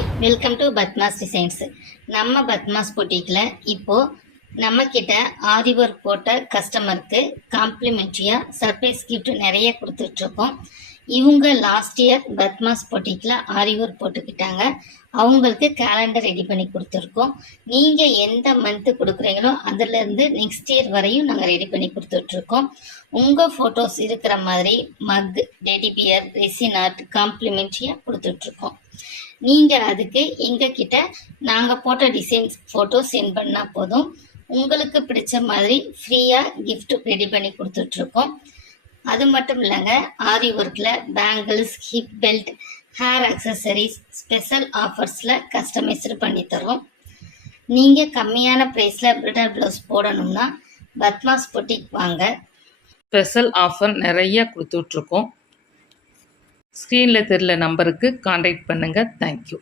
Hi, welcome to Padma's designs. நம்ம பத்மாஸ் பொட்டிக்கில் இப்போது நம்மக்கிட்ட ஆரி ஒர்க் போட்ட கஸ்டமருக்கு காம்ப்ளிமெண்ட்ரியாக சர்ப்ரைஸ் கிஃப்ட் நிறைய கொடுத்துட்ருக்கோம். இவங்க லாஸ்ட் இயர் பத்மாஸ் பொட்டிக்கில் ஆரி ஒர்க் போட்டுக்கிட்டாங்க. அவங்களுக்கு கேலண்டர் ரெடி பண்ணி கொடுத்துருக்கோம். நீங்கள் எந்த மந்த்து கொடுக்குறீங்களோ அதிலேருந்து நெக்ஸ்ட் இயர் வரையும் நாங்கள் ரெடி பண்ணி கொடுத்துட்ருக்கோம். உங்கள் ஃபோட்டோஸ் இருக்கிற மாதிரி மக், டெடி பியர், ரெசின் ஆர்ட் காம்ப்ளிமெண்ட்ரியாக கொடுத்துட்ருக்கோம். நீங்கள் அதுக்கு எங்ககிட்ட நாங்கள் போட்ட டிசைன்ஸ் ஃபோட்டோ சென்ட் பண்ணால் போதும். உங்களுக்கு பிடிச்ச மாதிரி ஃப்ரீயாக கிஃப்ட் ரெடி பண்ணி கொடுத்துட்ருக்கோம். அது மட்டும் இல்லைங்க, ஆரி ஒர்க்கில் bangles, hip belt, hair accessories special ஆஃபர்ஸில் கஸ்டமைஸ்டு பண்ணித்தரோம். நீங்கள் கம்மியான ப்ரைஸில் பிரிடல் ப்ளவுஸ் போடணும்னா பத்மாஸ் பொட்டிக் வாங்க. ஸ்பெஷல் ஆஃபர் நிறைய கொடுத்துட்ருக்கோம். ஸ்க்ரீனில் தெரில நம்பருக்கு காண்டாக்ட் பண்ணுங்கள். தேங்க்யூ.